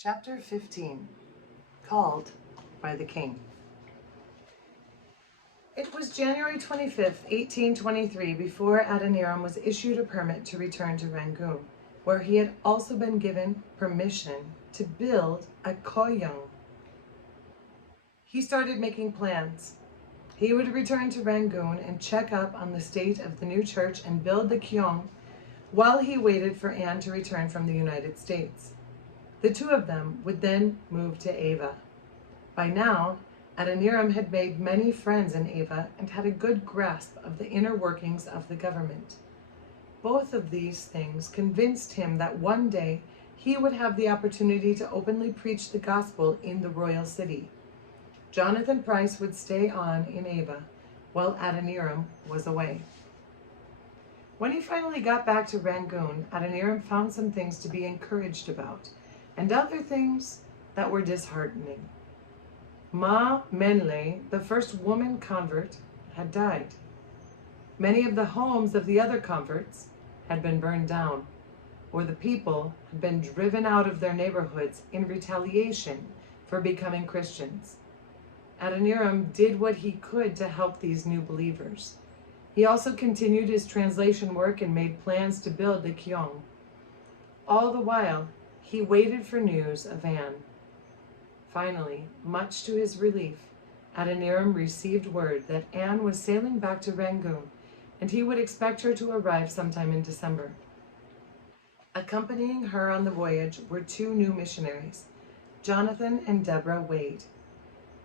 Chapter 15, Called by the King. It was January 25th, 1823, before Adoniram was issued a permit to return to Rangoon, where he had also been given permission to build a koyong. He started making plans. He would return to Rangoon and check up on the state of the new church and build the kyong while he waited for Anne to return from the United States. The two of them would then move to Ava. By now, Adoniram had made many friends in Ava and had a good grasp of the inner workings of the government. Both of these things convinced him that one day he would have the opportunity to openly preach the gospel in the royal city. Jonathan Price would stay on in Ava while Adoniram was away. When he finally got back to Rangoon, Adoniram found some things to be encouraged about, and other things that were disheartening. Ma Menley, the first woman convert, had died. Many of the homes of the other converts had been burned down, or the people had been driven out of their neighborhoods in retaliation for becoming Christians. Adoniram did what he could to help these new believers. He also continued his translation work and made plans to build the kyong. All the while, he waited for news of Anne. Finally, much to his relief, Adoniram received word that Anne was sailing back to Rangoon, and he would expect her to arrive sometime in December. Accompanying her on the voyage were two new missionaries, Jonathan and Deborah Wade.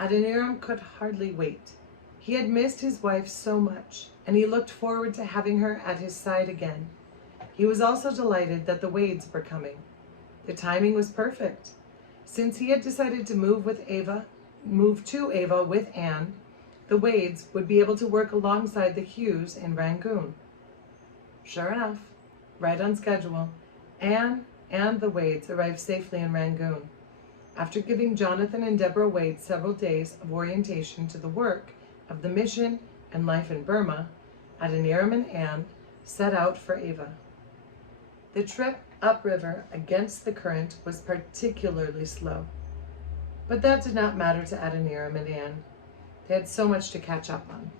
Adoniram could hardly wait. He had missed his wife so much, and he looked forward to having her at his side again. He was also delighted that the Wades were coming. The timing was perfect. Since he had decided to move to Ava with Anne, the Wades would be able to work alongside the Hughes in Rangoon. Sure enough, right on schedule, Anne and the Wades arrived safely in Rangoon. After giving Jonathan and Deborah Wade several days of orientation to the work of the mission and life in Burma, Adoniram and Anne set out for Ava. The trip upriver against the current was particularly slow, but that did not matter to Adoniram and Anne. They had so much to catch up on.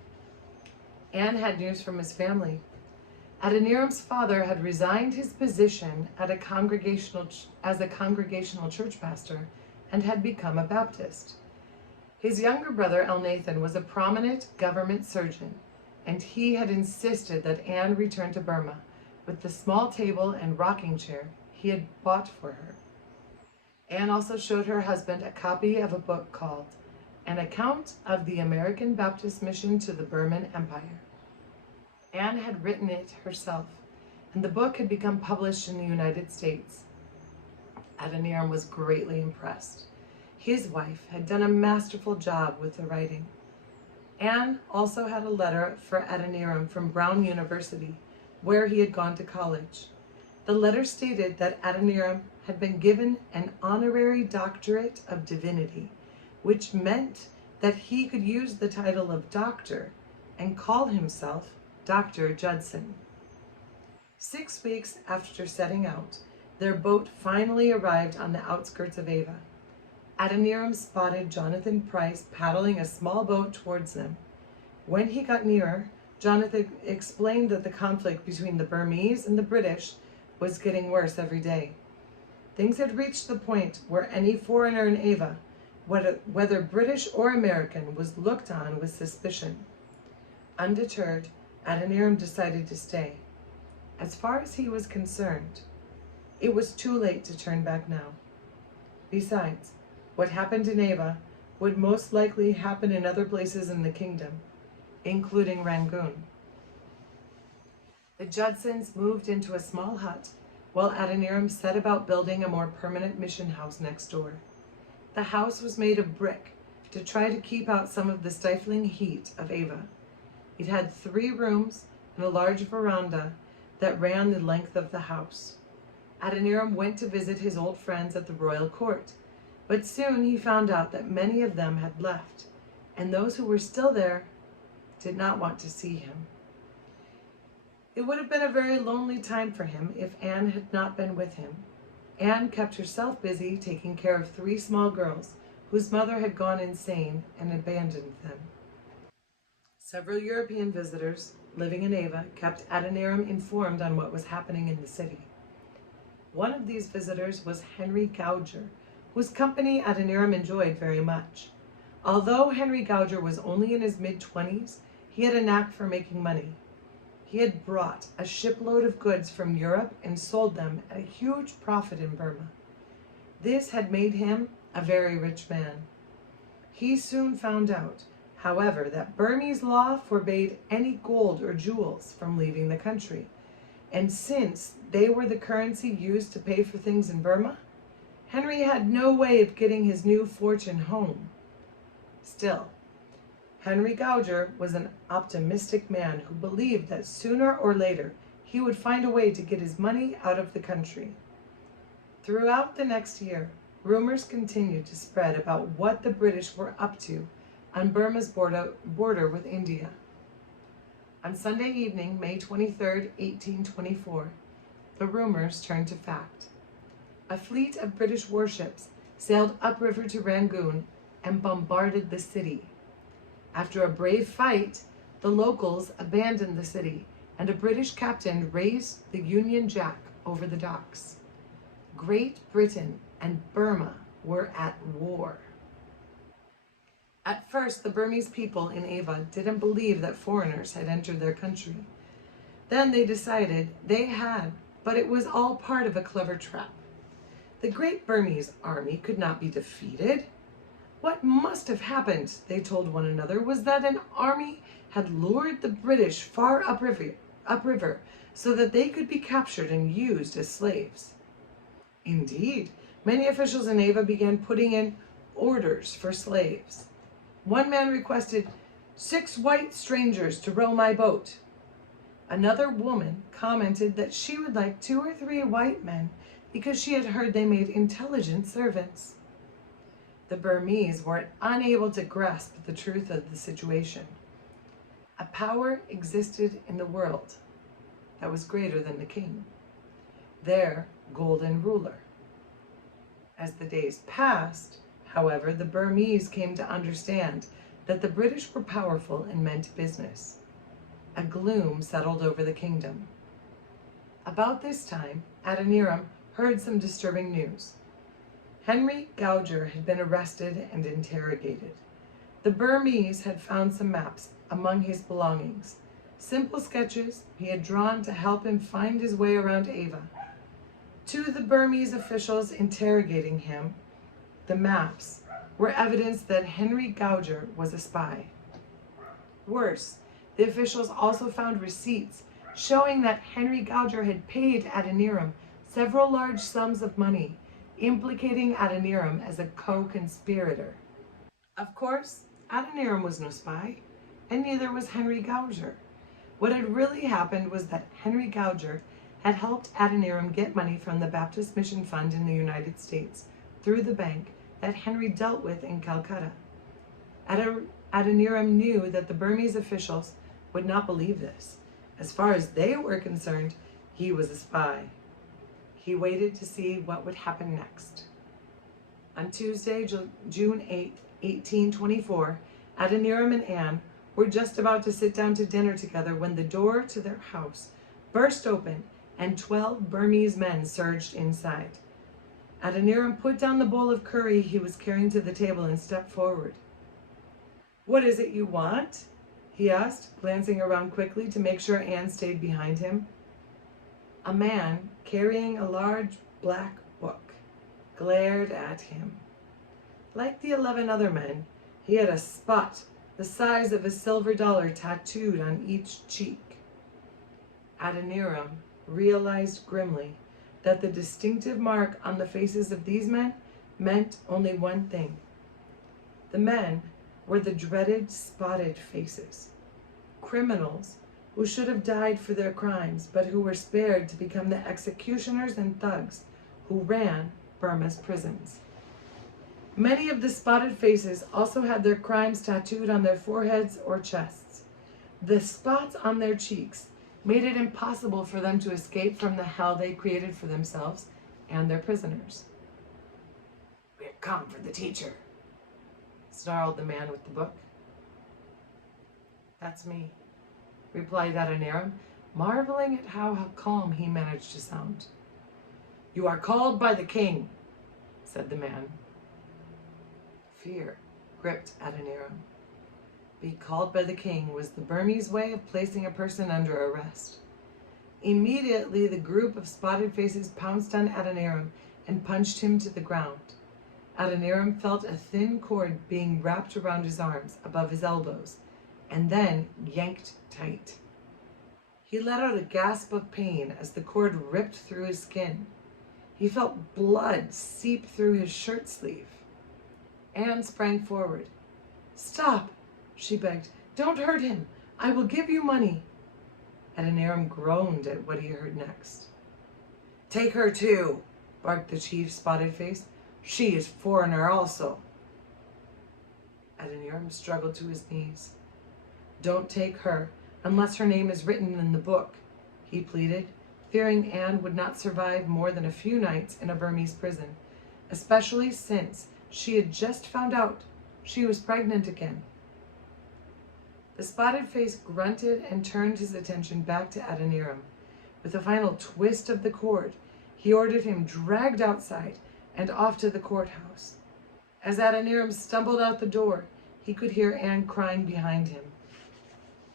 Anne had news from his family. Adoniram's father had resigned his position as a congregational church pastor and had become a Baptist. His younger brother, Elnathan, was a prominent government surgeon, and he had insisted that Anne return to Burma with the small table and rocking chair he had bought for her. Anne also showed her husband a copy of a book called An Account of the American Baptist Mission to the Burman Empire. Anne had written it herself, and the book had become published in the United States. Adoniram was greatly impressed. His wife had done a masterful job with the writing. Anne also had a letter for Adoniram from Brown University, where he had gone to college. The letter stated that Adoniram had been given an honorary doctorate of divinity, which meant that he could use the title of doctor and call himself Dr. Judson. 6 weeks after setting out, their boat finally arrived on the outskirts of Ava. Adoniram spotted Jonathan Price paddling a small boat towards them. When he got nearer, Jonathan explained that the conflict between the Burmese and the British was getting worse every day. Things had reached the point where any foreigner in Ava, whether British or American, was looked on with suspicion. Undeterred, Adoniram decided to stay. As far as he was concerned, it was too late to turn back now. Besides, what happened in Ava would most likely happen in other places in the kingdom, including Rangoon. The Judsons moved into a small hut, while Adoniram set about building a more permanent mission house next door. The house was made of brick to try to keep out some of the stifling heat of Ava. It had 3 rooms and a large veranda that ran the length of the house. Adoniram went to visit his old friends at the royal court, but soon he found out that many of them had left, and those who were still there did not want to see him. It would have been a very lonely time for him if Anne had not been with him. Anne kept herself busy taking care of 3 small girls whose mother had gone insane and abandoned them. Several European visitors living in Ava kept Adoniram informed on what was happening in the city. One of these visitors was Henry Gouger, whose company Adoniram enjoyed very much. Although Henry Gouger was only in his mid-20s, he had a knack for making money. He had brought a shipload of goods from Europe and sold them at a huge profit in Burma. This had made him a very rich man. He soon found out, however, that Burmese law forbade any gold or jewels from leaving the country, and since they were the currency used to pay for things in Burma, Henry had no way of getting his new fortune home. Still, Henry Gouger was an optimistic man who believed that sooner or later he would find a way to get his money out of the country. Throughout the next year, rumors continued to spread about what the British were up to on Burma's border with India. On Sunday evening, May 23, 1824, the rumors turned to fact. A fleet of British warships sailed upriver to Rangoon and bombarded the city. After a brave fight, the locals abandoned the city, and a British captain raised the Union Jack over the docks. Great Britain and Burma were at war. At first, the Burmese people in Ava didn't believe that foreigners had entered their country. Then they decided they had, but it was all part of a clever trap. The great Burmese army could not be defeated. What must have happened, they told one another, was that an army had lured the British far upriver so that they could be captured and used as slaves. Indeed, many officials in Ava began putting in orders for slaves. One man requested 6 white strangers to row my boat. Another woman commented that she would like 2 or 3 white men because she had heard they made intelligent servants. The Burmese were unable to grasp the truth of the situation. A power existed in the world that was greater than the king, their golden ruler. As the days passed, however, the Burmese came to understand that the British were powerful and meant business. A gloom settled over the kingdom. About this time, Adoniram heard some disturbing news. Henry Gouger had been arrested and interrogated. The Burmese had found some maps among his belongings, simple sketches he had drawn to help him find his way around Ava. To the Burmese officials interrogating him, the maps were evidence that Henry Gouger was a spy. Worse, the officials also found receipts showing that Henry Gouger had paid Adoniram several large sums of money, implicating Adoniram as a co-conspirator. Of course, Adoniram was no spy, and neither was Henry Gouger. What had really happened was that Henry Gouger had helped Adoniram get money from the Baptist Mission Fund in the United States through the bank that Henry dealt with in Calcutta. Adoniram knew that the Burmese officials would not believe this. As far as they were concerned, he was a spy. He waited to see what would happen next. On Tuesday, June 8, 1824, Adoniram and Anne were just about to sit down to dinner together when the door to their house burst open and 12 Burmese men surged inside. Adoniram put down the bowl of curry he was carrying to the table and stepped forward. "What is it you want?" he asked, glancing around quickly to make sure Anne stayed behind him. A man carrying a large black book glared at him. Like the 11 other men, he had a spot the size of a silver dollar tattooed on each cheek. Adoniram realized grimly that the distinctive mark on the faces of these men meant only one thing. The men were the dreaded spotted faces, criminals who should have died for their crimes, but who were spared to become the executioners and thugs who ran Burma's prisons. Many of the spotted faces also had their crimes tattooed on their foreheads or chests. The spots on their cheeks made it impossible for them to escape from the hell they created for themselves and their prisoners. "We've come for the teacher," snarled the man with the book. "That's me," replied Adoniram, marveling at how calm he managed to sound. "You are called by the king," said the man. Fear gripped Adoniram. Be called by the king was the Burmese way of placing a person under arrest. Immediately, the group of spotted faces pounced on Adoniram and punched him to the ground. Adoniram felt a thin cord being wrapped around his arms above his elbows, and then yanked tight. He let out a gasp of pain as the cord ripped through his skin. He felt blood seep through his shirt sleeve. Anne sprang forward. "Stop," she begged. "Don't hurt him. I will give you money." Adoniram groaned at what he heard next. "Take her too," barked the chief spotted face. "She is foreigner also." Adoniram struggled to his knees. "Don't take her unless her name is written in the book," he pleaded, fearing Anne would not survive more than a few nights in a Burmese prison, especially since she had just found out she was pregnant again. The spotted face grunted and turned his attention back to Adoniram. With a final twist of the cord, he ordered him dragged outside and off to the courthouse. As Adoniram stumbled out the door, he could hear Anne crying behind him.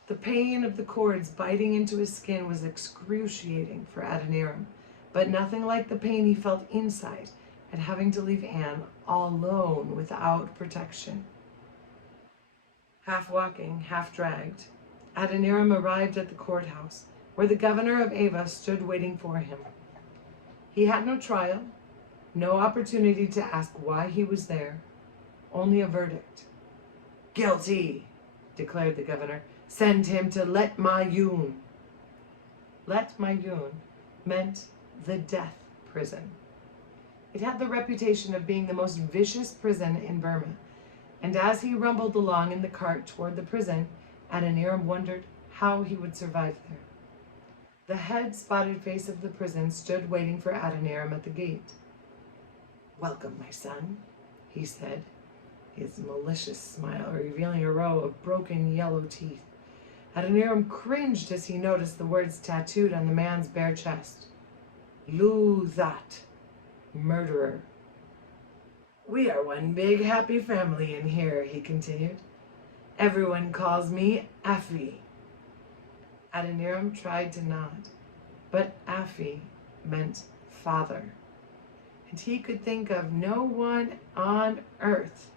The pain of the cords biting into his skin was excruciating for Adoniram, but nothing like the pain he felt inside at having to leave Anne all alone without protection. Half walking, half dragged, Adoniram arrived at the courthouse, where the governor of Ava stood waiting for him. He had no trial, no opportunity to ask why he was there, only a verdict. "Guilty," declared the governor. "Send him to Let Mayun." Let Mayun meant the death prison. It had the reputation of being the most vicious prison in Burma, and as he rumbled along in the cart toward the prison, Adoniram wondered how he would survive there. The head spotted face of the prison stood waiting for Adoniram at the gate. "Welcome, my son," he said, his malicious smile revealing a row of broken yellow teeth. Adoniram cringed as he noticed the words tattooed on the man's bare chest. "Lu That, murderer." "We are one big happy family in here," he continued. "Everyone calls me Afi." Adoniram tried to nod, but Afi meant father, and he could think of no one on earth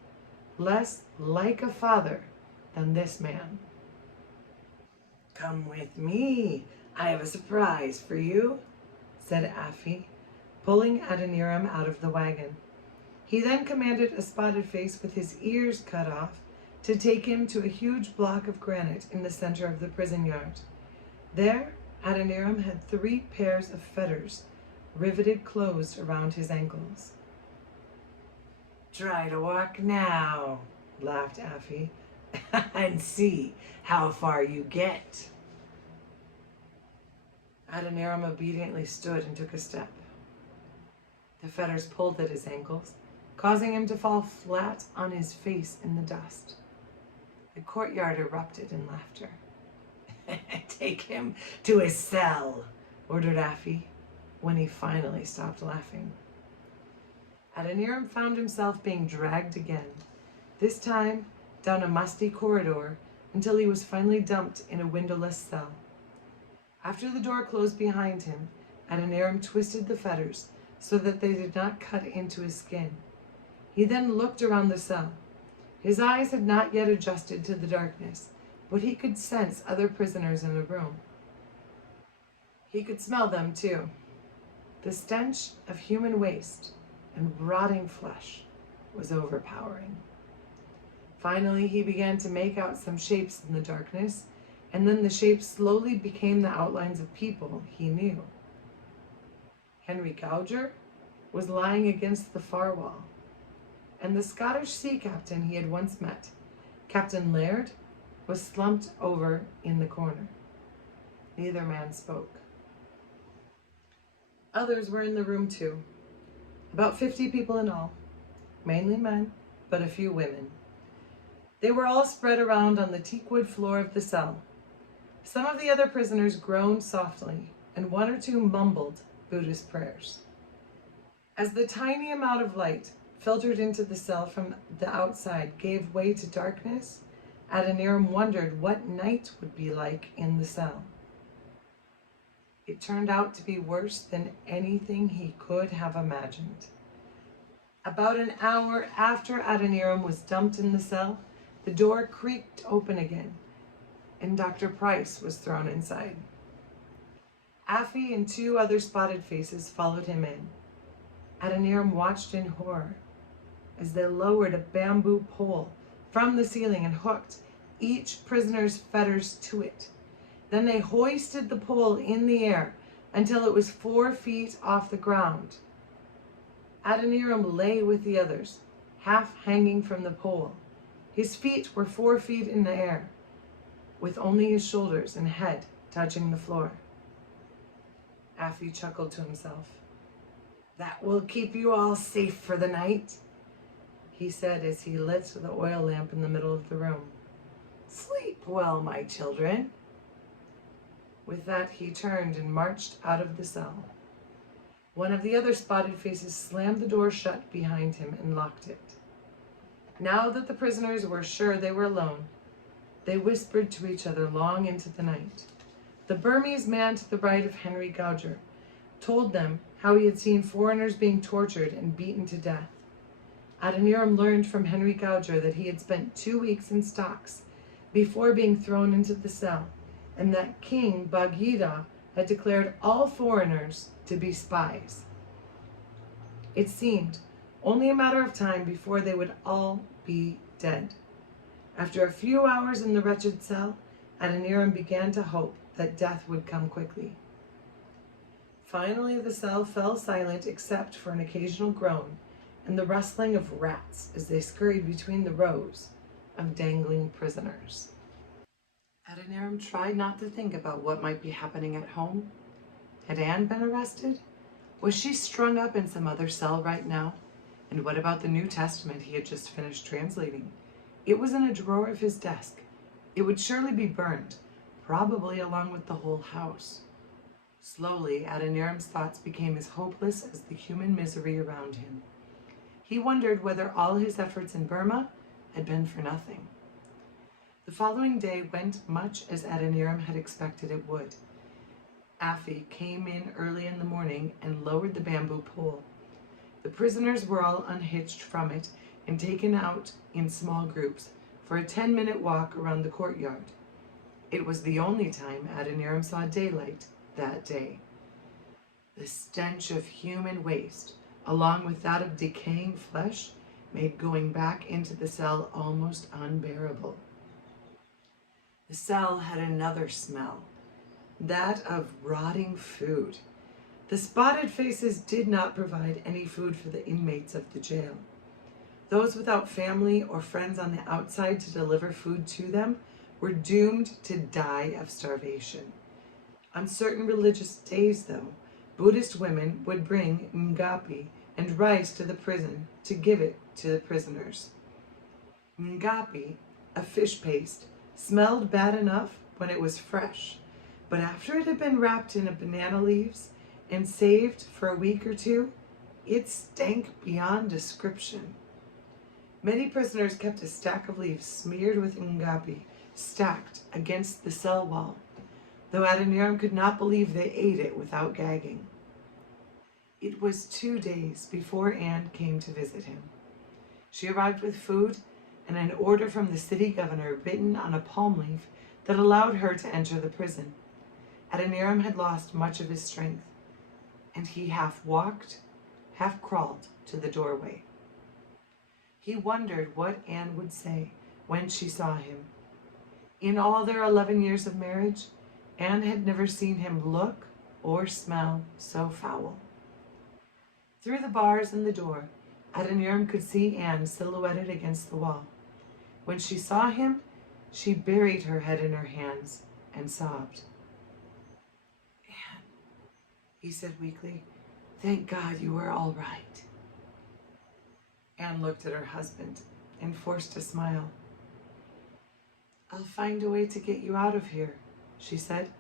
less like a father than this man. "Come with me. I have a surprise for you," said Afi, pulling Adoniram out of the wagon. He then commanded a spotted face with his ears cut off to take him to a huge block of granite in the center of the prison yard. There, Adoniram had 3 pairs of fetters riveted closed around his ankles. "Try to walk now," laughed Afi, "and see how far you get." Adoniram obediently stood and took a step. The fetters pulled at his ankles, causing him to fall flat on his face in the dust. The courtyard erupted in laughter. "Take him to his cell," ordered Afi, when he finally stopped laughing. Adoniram found himself being dragged again, this time down a musty corridor until he was finally dumped in a windowless cell. After the door closed behind him, Adoniram twisted the fetters so that they did not cut into his skin. He then looked around the cell. His eyes had not yet adjusted to the darkness, but he could sense other prisoners in the room. He could smell them too. The stench of human waste and rotting flesh was overpowering. Finally, he began to make out some shapes in the darkness, and then the shapes slowly became the outlines of people he knew. Henry Gouger was lying against the far wall, and the Scottish sea captain he had once met, Captain Laird, was slumped over in the corner. Neither man spoke. Others were in the room too, about 50 people in all, mainly men, but a few women. They were all spread around on the teakwood floor of the cell. Some of the other prisoners groaned softly, and one or two mumbled Buddhist prayers. As the tiny amount of light filtered into the cell from the outside gave way to darkness, Adoniram wondered what night would be like in the cell. It turned out to be worse than anything he could have imagined. About an hour after Adoniram was dumped in the cell, the door creaked open again, and Dr. Price was thrown inside. Affy and two other spotted faces followed him in. Adoniram watched in horror as they lowered a bamboo pole from the ceiling and hooked each prisoner's fetters to it. Then they hoisted the pole in the air until it was 4 feet off the ground. Adoniram lay with the others, half hanging from the pole. His feet were 4 feet in the air, with only his shoulders and head touching the floor. Affy chuckled to himself. "That will keep you all safe for the night," he said as he lit the oil lamp in the middle of the room. "Sleep well, my children." With that, he turned and marched out of the cell. One of the other spotted faces slammed the door shut behind him and locked it. Now that the prisoners were sure they were alone, they whispered to each other long into the night. The Burmese man to the right of Henry Gouger told them how he had seen foreigners being tortured and beaten to death. Adoniram learned from Henry Gouger that he had spent 2 weeks in stocks before being thrown into the cell, and that King Bagida had declared all foreigners to be spies. It seemed only a matter of time before they would all be dead. After a few hours in the wretched cell, Adoniram began to hope that death would come quickly. Finally, the cell fell silent except for an occasional groan and the rustling of rats as they scurried between the rows of dangling prisoners. Adoniram tried not to think about what might be happening at home. Had Anne been arrested? Was she strung up in some other cell right now? And what about the New Testament he had just finished translating? It was in a drawer of his desk. It would surely be burned, probably along with the whole house. Slowly, Adoniram's thoughts became as hopeless as the human misery around him. He wondered whether all his efforts in Burma had been for nothing. The following day went much as Adoniram had expected it would. Affy came in early in the morning and lowered the bamboo pole. The prisoners were all unhitched from it and taken out in small groups for a 10-minute walk around the courtyard. It was the only time Adoniram saw daylight that day. The stench of human waste, along with that of decaying flesh, made going back into the cell almost unbearable. The cell had another smell, that of rotting food. The spotted faces did not provide any food for the inmates of the jail. Those without family or friends on the outside to deliver food to them were doomed to die of starvation. On certain religious days, though, Buddhist women would bring ngapi and rice to the prison to give it to the prisoners. Ngapi, a fish paste, smelled bad enough when it was fresh, but after it had been wrapped in banana leaves and saved for a week or two, it stank beyond description. Many prisoners kept a stack of leaves smeared with ngapi stacked against the cell wall, though Adoniram could not believe they ate it without gagging. It was 2 days before Anne came to visit him. She arrived with food and an order from the city governor written on a palm leaf that allowed her to enter the prison. Adoniram had lost much of his strength, and he half walked, half crawled to the doorway. He wondered what Anne would say when she saw him. In all their 11 years of marriage, Anne had never seen him look or smell so foul. Through the bars in the door, Adoniram could see Anne silhouetted against the wall. When she saw him, she buried her head in her hands and sobbed. "Anne," he said weakly, "thank God you are all right." Anne looked at her husband and forced a smile. "I'll find a way to get you out of here," she said.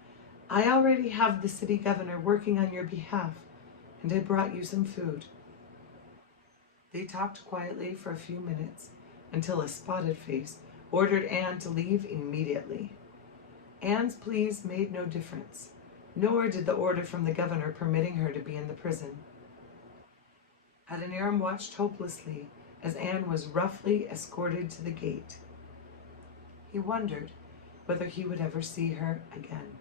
"I already have the city governor working on your behalf, and I brought you some food." They talked quietly for a few minutes until a spotted face ordered Anne to leave immediately. Anne's pleas made no difference, nor did the order from the governor permitting her to be in the prison. Adoniram watched hopelessly as Anne was roughly escorted to the gate. He wondered whether he would ever see her again.